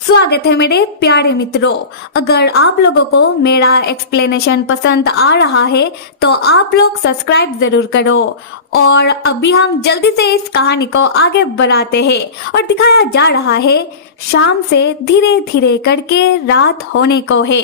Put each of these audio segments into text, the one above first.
स्वागत है मेरे प्यारे मित्रों। अगर आप लोगों को मेरा एक्सप्लेनेशन पसंद आ रहा है तो आप लोग सब्सक्राइब जरूर करो। और अभी हम जल्दी से इस कहानी को आगे बढ़ाते हैं और दिखाया जा रहा है शाम से धीरे धीरे करके रात होने को है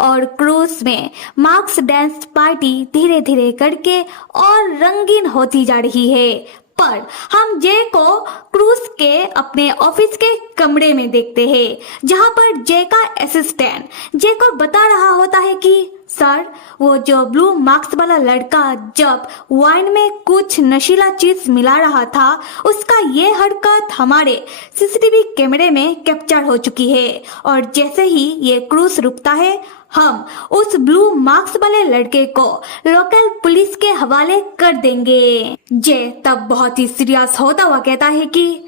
और क्रूज में मार्क्स डांस पार्टी धीरे धीरे करके और रंगीन होती जा रही है। पर हम जे को क्रूज के अपने ऑफिस के कमरे में देखते हैं जहां पर जे का असिस्टेंट जे को बता रहा होता है कि सर वो जो ब्लू मार्क्स वाला लड़का जब वाइन में कुछ नशीला चीज मिला रहा था उसका ये हरकत हमारे सीसीटीवी कैमरे में कैप्चर हो चुकी है और जैसे ही ये क्रूज रुकता है हम उस ब्लू मार्क्स वाले लड़के को लोकल पुलिस के हवाले कर देंगे। जे तब बहुत ही सीरियस होता हुआ कहता है कि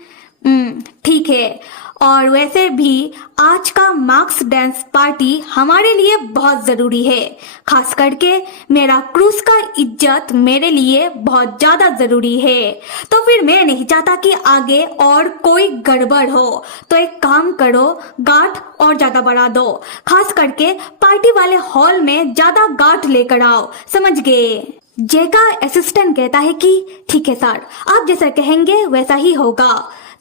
ठीक है, और वैसे भी आज का मार्क्स डांस पार्टी हमारे लिए बहुत जरूरी है, खास करके मेरा क्रूज का इज्जत मेरे लिए बहुत ज्यादा जरूरी है। तो फिर मैं नहीं चाहता कि आगे और कोई गड़बड़ हो, तो एक काम करो, गार्ड और ज्यादा बढ़ा दो, खास करके पार्टी वाले हॉल में ज्यादा गार्ड लेकर आओ, समझ गए। जे का असिस्टेंट कहता है कि ठीक है सर, आप जैसा कहेंगे वैसा ही होगा।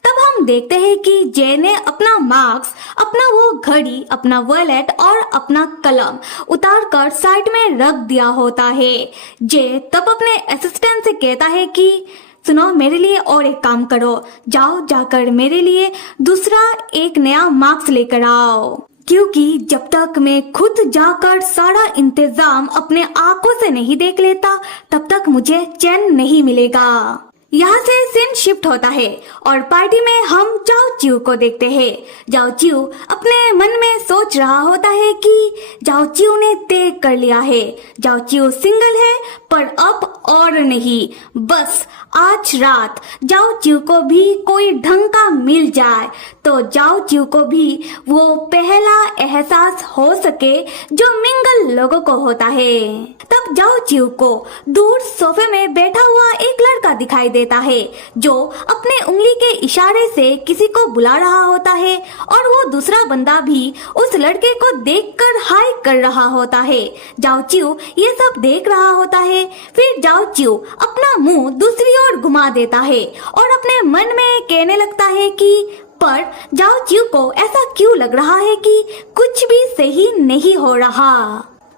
तब हम देखते हैं कि जे ने अपना मार्क्स, अपना वो घड़ी, अपना वॉलेट और अपना कलम उतार कर साइड में रख दिया होता है। जे तब अपने असिस्टेंट से कहता है कि सुनो, मेरे लिए और एक काम करो, जाओ जाकर मेरे लिए दूसरा एक नया मार्क्स लेकर आओ, क्योंकि जब तक मैं खुद जाकर सारा इंतजाम अपने आंखों से नहीं देख लेता तब तक मुझे चैन नहीं मिलेगा। यहाँ से सीन शिफ्ट होता है और पार्टी में हम जाओ चिऊ को देखते हैं। जाओ चिऊ अपने मन में सोच रहा होता है कि जाओ चिऊ ने तय कर लिया है, जाओ चिऊ सिंगल है, पर अब और नहीं, बस आज रात जाओ चिऊ को भी कोई ढंग का मिल जाए तो जाओ चिऊ को भी वो पहला एहसास हो सके जो मिंगल लोगों को होता है। तब जाओ चिऊ को दूर सोफे में बैठा हुआ एक लड़का दिखाई देता है जो अपने उंगली के इशारे से किसी को बुला रहा होता है और वो दूसरा बंदा भी उस लड़के को देखकर हाय कर रहा होता है। जाओ चिऊ ये सब देख रहा होता है। फिर जाओ चिऊ अपना मुंह दूसरी ओर घुमा देता है और अपने मन में कहने लगता है कि पर जाओ चिऊ को ऐसा क्यों लग रहा है कि कुछ भी सही नहीं हो रहा।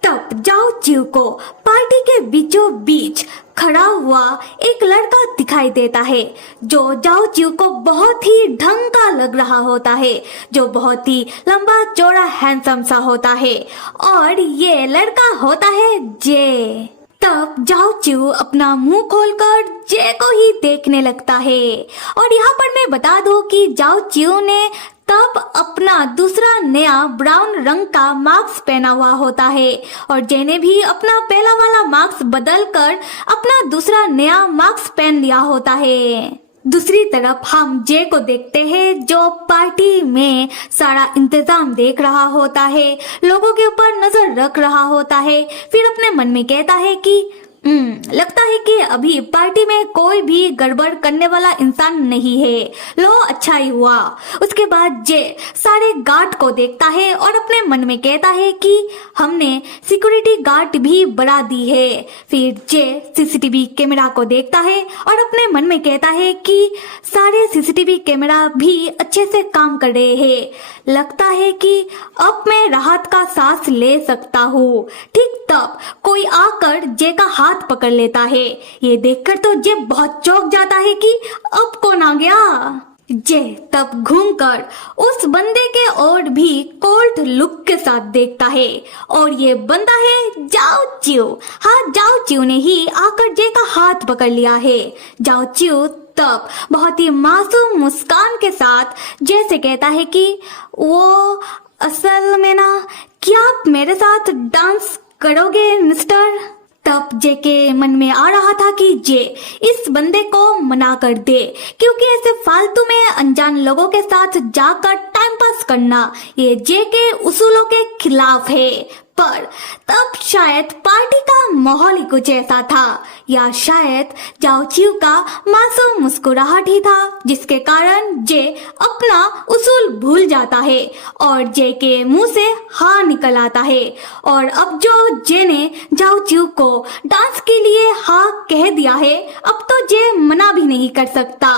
तब जाओ चिऊ को पार्टी के बीचों बीच खड़ा हुआ एक लड़का दिखाई देता है जो जाओ चिऊ को बहुत ही ढंग का लग रहा होता है, जो बहुत ही लंबा चौड़ा हैंडसम सा होता है और ये लड़का होता है जे। तब जाओ चिऊ अपना मुंह खोलकर जे को ही देखने लगता है और यहाँ पर मैं बता दूं कि जाओ चिऊ ने तब अपना दूसरा नया ब्राउन रंग का मार्क्स पहना हुआ होता है और जे ने भी अपना पहला वाला मार्क्स बदल कर अपना दूसरा नया मार्क्स पहन लिया होता है। दूसरी तरफ हम जे को देखते हैं जो पार्टी में सारा इंतजाम देख रहा होता है, लोगों के ऊपर नजर रख रहा होता है। फिर अपने मन में कहता है कि लगता है कि अभी पार्टी में कोई भी गड़बड़ करने वाला इंसान नहीं है, लो अच्छा ही हुआ। उसके बाद जे सारे गार्ड को देखता है और अपने मन में कहता है कि हमने सिक्योरिटी गार्ड भी बढ़ा दी है। फिर जे सीसीटीवी कैमरा को देखता है और अपने मन में कहता है कि सारे सीसीटीवी कैमरा भी अच्छे से काम कर रहे हैं, लगता है कि अब मैं राहत का सांस ले सकता हूँ। ठीक तब कोई आकर जे का हाथ पकड़ लेता है। ये देखकर तो जे बहुत चौंक जाता है कि अब कौन आ गया। जे तब घूमकर उस बंदे के ओर भी कोल्ड लुक के साथ देखता है और ये बंदा है जाओ चिऊ। हाँ, जाओ चिऊ ने ही आकर जे का हाथ पकड़ लिया है। जाओ चिऊ तब बहुत ही मासूम मुस्कान के साथ जे से कहता है कि वो असल में ना, क्या आप मेरे साथ डांस करोगे मिस्टर? तब जे के मन में आ रहा था कि जे इस बंदे को मना कर दे, क्योंकि ऐसे फालतू में अनजान लोगों के साथ जाकर टाइम पास करना ये जे के उसूलों के खिलाफ है। पर तब शायद पार्टी का माहौल ही कुछ ऐसा था, या शायद जाओ चिऊ का मासूम मुस्कुराहट ही था जिसके कारण जे अपना उसूल भूल जाता है और जे के मुंह से हाँ निकल आता है। और अब जो जे ने जाओ चिऊ को डांस के लिए हाँ कह दिया है, अब तो जे मना भी नहीं कर सकता।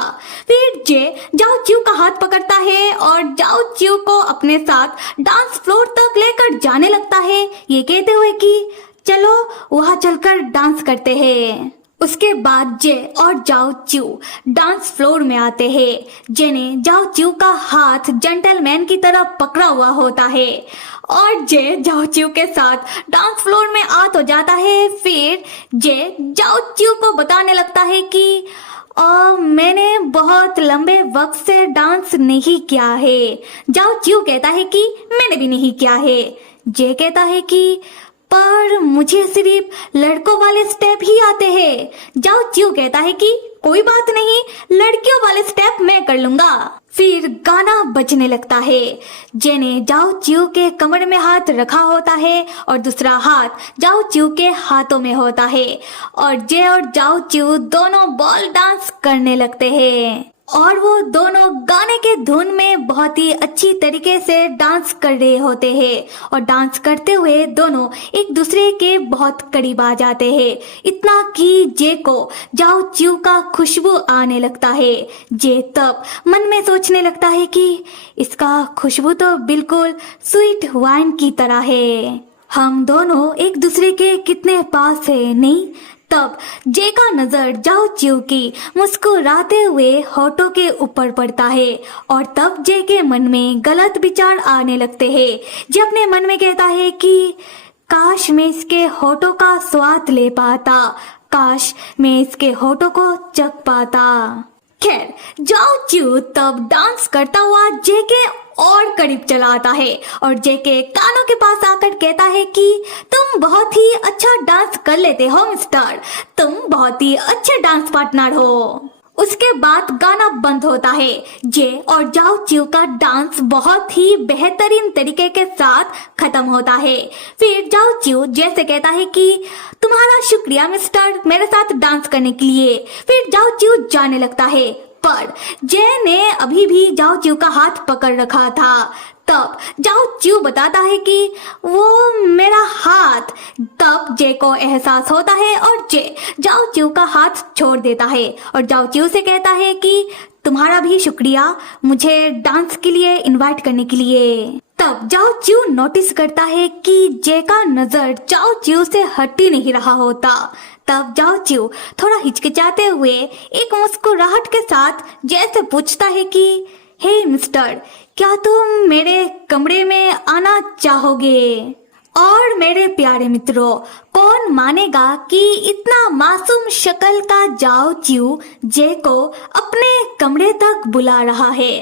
फिर जे जाओ चिऊ का हाथ पकड़ता है और जाओ चिऊ को अपने साथ डांस फ्लोर तक लेकर जाने लगता है, ये कहते हुए कि चलो वहां चलकर डांस करते हैं। उसके बाद जे और जाओ चिऊ डांस फ्लोर में आते हैं। जे ने जाओ चिऊ का हाथ जेंटलमैन की तरह पकड़ा हुआ होता है और जे जाओ चिऊ के साथ डांस फ्लोर में आ तो जाता है। फिर जे जाओ चिऊ को बताने लगता है कि मैंने बहुत लंबे वक्त से डांस नहीं किया है। जाओ चिऊ कहता है कि मैंने भी नहीं किया है। जे कहता है कि पर मुझे सिर्फ लड़कों वाले स्टेप ही आते हैं। जाओ चिऊ कहता है कि कोई बात नहीं, लड़कियों वाले स्टेप मैं कर लूंगा। फिर गाना बजने लगता है। जे ने जाओ चिऊ के कमर में हाथ रखा होता है और दूसरा हाथ जाओ चिऊ के हाथों में होता है और जे और जाओ चिऊ दोनों बॉल डांस करने लगते हैं और वो दोनों गाने के धुन में बहुत ही अच्छी तरीके से डांस कर रहे होते हैं और डांस करते हुए दोनों एक दूसरे के बहुत करीब आ जाते हैं, इतना कि जे को जाओ चिऊ का खुशबू आने लगता है। जे तब मन में सोचने लगता है कि इसका खुशबू तो बिल्कुल स्वीट वाइन की तरह है, हम दोनों एक दूसरे के कितने पास है नहीं। तब जे का नजर जाओ चिऊ की मुस्कुराते हुए होठों के ऊपर पड़ता है और तब जे के मन में गलत विचार आने लगते हैं। जे अपने मन में कहता है कि काश मैं इसके होठों का स्वाद ले पाता, काश मैं इसके होठों को चख पाता। खैर जाओ चिऊ तब डांस करता हुआ जे के और करीब चला आता है और जे के कानों के पास आकर कहता है कि तुम बहुत ही अच्छा डांस कर लेते हो मिस्टर, तुम बहुत ही अच्छे डांस पार्टनर हो। उसके बाद गाना बंद होता है। जे और जाओ चिऊ का डांस बहुत ही बेहतरीन तरीके के साथ खत्म होता है। फिर जाओ चिऊ जे से कहता है कि तुम्हारा शुक्रिया मिस्टर मेरे साथ डांस करने के लिए। फिर जाओ चिऊ जाने लगता है पर जे ने अभी भी जाओ चिऊ का हाथ पकड़ रखा था। तब जाओ चिऊ बताता है कि वो मेरा हाथ। तब जे को एहसास होता है और जे जाओ चिऊ का हाथ छोड़ देता है और जाओ चिऊ से कहता है कि तुम्हारा भी शुक्रिया मुझे डांस के लिए इनवाइट करने के लिए। तब जाओ चिऊ नोटिस करता है कि जे का नजर जाओ चिऊ से हट ही नहीं रहा होता। तब जाओ चिऊ थोड़ा हिचकिचाते हुए एक मुस्कुराहट के साथ जे से पूछता है कि हे मिस्टर, क्या तुम मेरे कमरे में आना चाहोगे? और मेरे प्यारे मित्रों, कौन मानेगा कि इतना मासूम शक्ल का जाओ चिऊ जे को अपने कमरे तक बुला रहा है।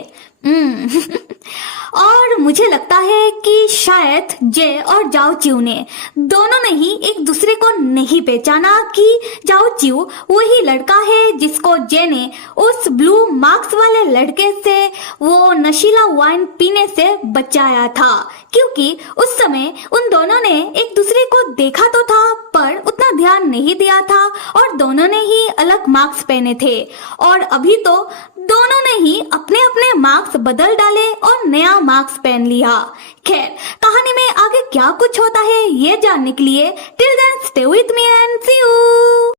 और मुझे लगता है कि शायद जे और जाओ चिऊ ने दोनों ने ही एक दूसरे को नहीं पहचाना कि जाओ चिऊ वही लड़का है जिसको जे ने उस ब्लू मार्क्स वाले लड़के से वो नशीला वाइन पीने से बचाया था, क्योंकि उस समय उन दोनों ने एक दूसरे को देखा तो था पर उतना ध्यान नहीं दिया था और दोनों ने ही अलग मार्क्स पहने थे और अभी तो दोनों ने ही अपने अपने मार्क्स बदल डाले और नया मार्क्स पहन लिया। खैर कहानी में आगे क्या कुछ होता है ये जानने के लिए till then stay with me and see you.